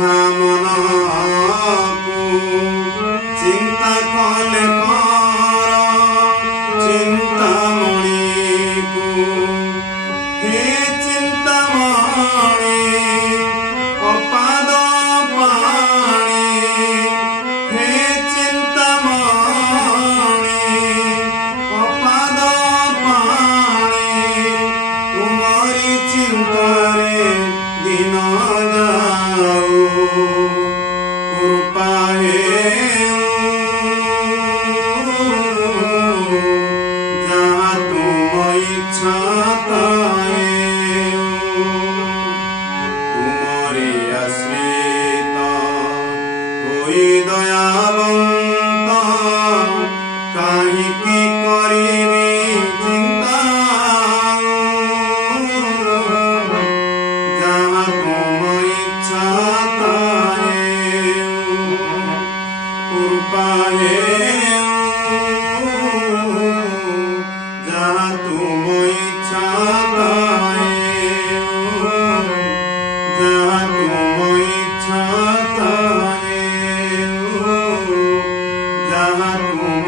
কথা মনকু চিন্তা কলে কর চিন্তামণিকু হে চিন্তামণি অপাদ পাণি হে চিন্তামণি অপাদ পাণি তুমরি চিন্তারে দিন যাও কৃপা হেউ যাহা তুম ইচ্ছা তাহেউ তুমরি আশ্রিত হই দয়াবন্ত কাহিকি করিবি চিন্তা যাহা তুম ইচ্ছা তাহেউ কৃপা হেউ যাহা তুম ইচ্ছা তাহেউ যাহা তুম ইচ্ছা তাহেউ যাহা তুম